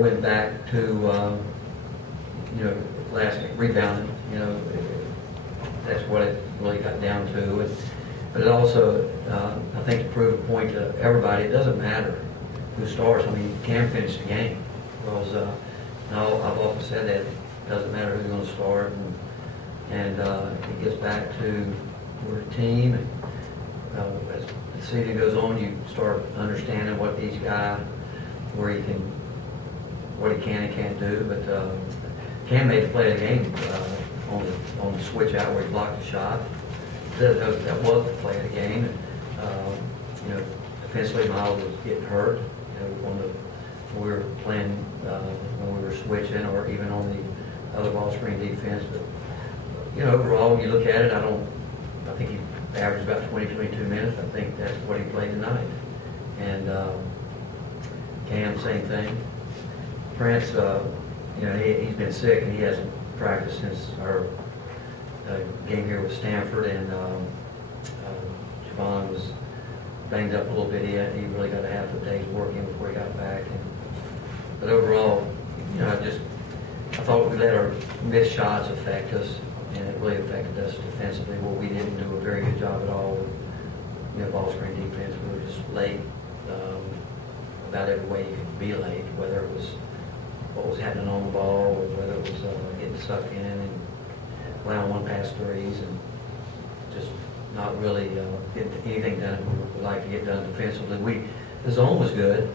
Went back to, last rebounding, that's what it really got down to. But it also, I think, to prove a point to everybody, it doesn't matter who starts. I mean, you can finish the game. Because I've often said that it doesn't matter who's going to start. And it gets back to we're a team. And, as the season goes on, you start understanding what each guy, what he can and can't do. But Cam made the play of the game on the switch out where he blocked the shot. That was the play of the game. And, defensively, Miles was getting hurt. When we were playing, when we were switching, or even on the other ball screen defense. But overall, when you look at it, I think he averaged about 22 minutes. I think that's what he played tonight. And Cam, same thing. Prince, he's been sick and he hasn't practiced since our game here with Stanford, and Javon was banged up a little bit. He really got a half a day's working before he got back. But overall, I thought we let our missed shots affect us, and it really affected us defensively. Well, we didn't do a very good job at all with ball screen defense. We were just late about every way you could be late, whether it was what was happening on the ball, or whether it was getting sucked in and allowing one pass threes, and just not really getting anything done we would like to get done defensively. The zone was good,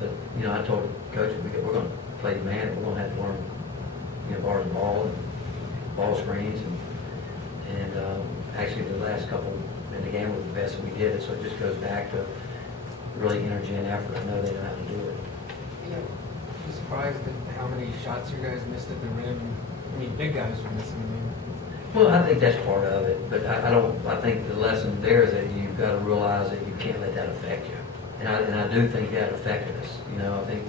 but I told Coach we're going to play man. We're going to have to learn guard the ball and ball screens, and actually the last couple in the game were the best that we did it. So it just goes back to really energy and effort. I know they know how to do it. Yeah. I'm surprised at how many shots you guys missed at the rim. I mean, big guys were missing. Well, I think that's part of it, but I think the lesson there is that you've got to realize that you can't let that affect you. And I do think that affected us. I think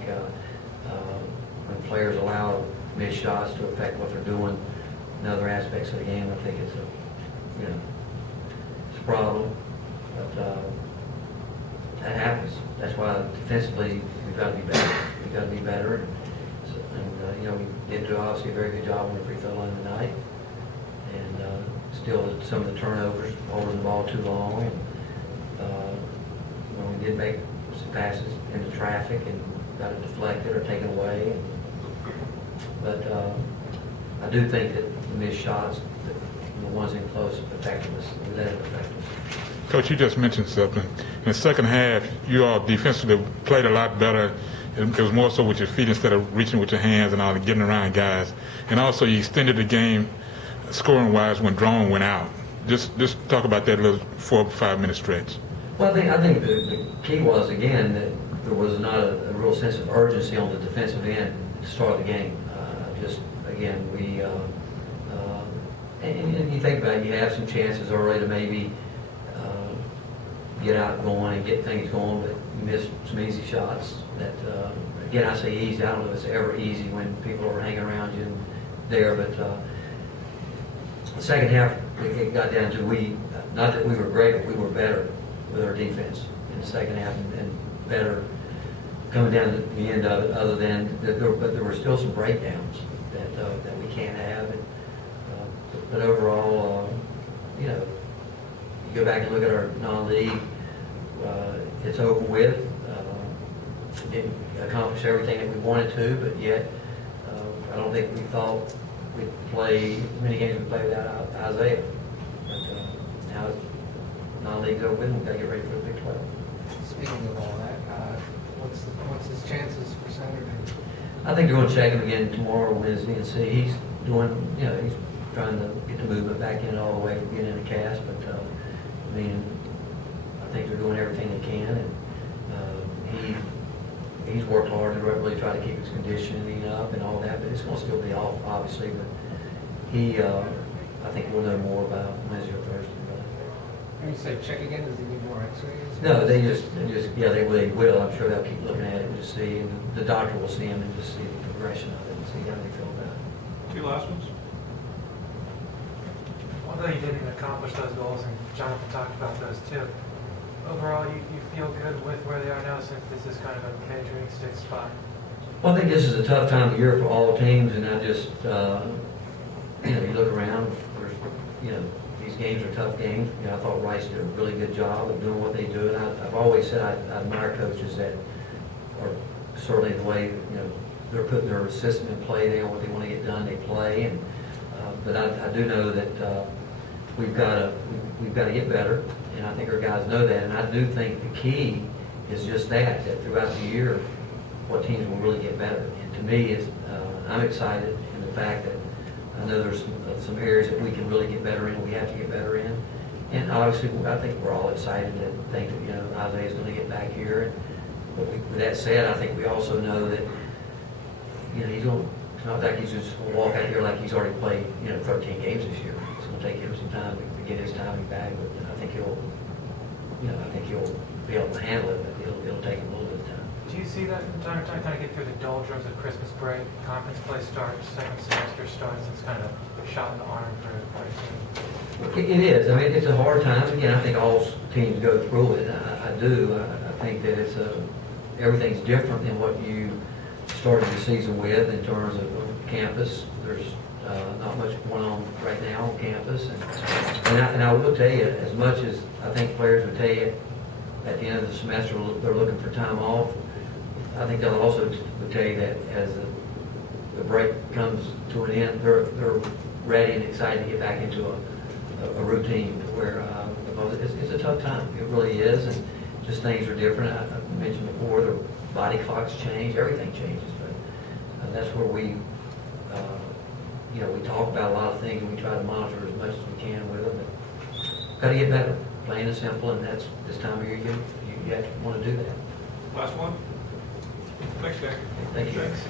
when players allow missed shots to affect what they're doing in other aspects of the game, I think it's a problem. But that happens. That's why defensively we've got to be better. We've got to be better. And we did do obviously a very good job on the free throw line tonight. And still some of the turnovers, holding the ball too long. And we did make some passes into traffic and got it deflected or taken away. But I do think that the missed shots, the ones in close, affected us. We let it affect us. Coach, you just mentioned something. In the second half, you all defensively played a lot better. It was more so with your feet instead of reaching with your hands and all and getting around guys. And also you extended the game scoring-wise when Drone went out. Just talk about that little 4 or 5 minute stretch. Well, I think the key was, again, that there was not a real sense of urgency on the defensive end to start the game. And you think about it, you have some chances early to maybe get out going and get things going, but you miss some easy shots that, again, I say easy. I don't know if it's ever easy when people are hanging around you there, but the second half, it got down to not that we were great, but we were better with our defense in the second half, and better coming down to the end of it, other than, but there were still some breakdowns that we can't have. But overall, you go back and look at our non-league, it's over with. Didn't accomplish everything that we wanted to, but yet I don't think we thought we'd play as many games as we played without Isaiah. But now non-league's over with, and we've got to get ready for the Big 12. Speaking of all that, what's his chances for Saturday? I think they're going to check him again tomorrow, Wednesday, and see. He's doing, he's trying to get the movement back in all the way from getting in a cast, but I think they're doing everything they can, and he's worked hard to really try to keep his conditioning up and all that, but it's going to still be off, obviously. But I think we'll know more about Wednesday or Thursday. When you say check again, does he need more X-rays? No, they will. I'm sure they'll keep looking at it and just see, and the doctor will see him and just see the progression of it and see how they feel about it. 2 last ones. Although you didn't accomplish those goals, and Jonathan talked about those too, overall you feel good with where they are now, since this is kind of a catering stick spot? Well, I think this is a tough time of year for all teams, and I just, you look around, there's, these games are tough games. I thought Rice did a really good job of doing what they do, and I've always said I admire coaches that are certainly the way, they're putting their system in play, they know what they want to get done, they play, and but I do know that we've got to get better, and I think our guys know that, and I do think the key is just that throughout the year, what teams will really get better. And to me, I'm excited in the fact that I know there's some areas that we can really get better in, we have to get better in. And obviously, I think we're all excited to think that, Isaiah's going to get back here. But with that said, I think we also know that, it's not like he's just going to walk out here like he's already played, 13 games this year. It's going to take him some time to get his timing back, but I think he'll be able to handle it, but it'll take him a little bit of time. Do you see that from time to time, kind of get through the doldrums of Christmas break, conference play starts, second semester starts, it's kind of a shot in the arm for a team? It is. I mean, it's a hard time. Again, I think all teams go through it. I do. I think that everything's different than what you started the season with in terms of campus. There's not much going on right now on campus. And I will tell you, as much as I think players would tell you at the end of the semester they're looking for time off, I think they'll also would tell you that as the break comes to an end, they're ready and excited to get back into a routine where it's a tough time. It really is, and just things are different. I mentioned before, the body clocks change, everything changes, but that's where we talk about a lot of things and we try to monitor as much as we can with them. But got to get better, plain and simple, and that's this time of year you have to want to do that. Last one. Thanks, Nick. Thank you. Thanks.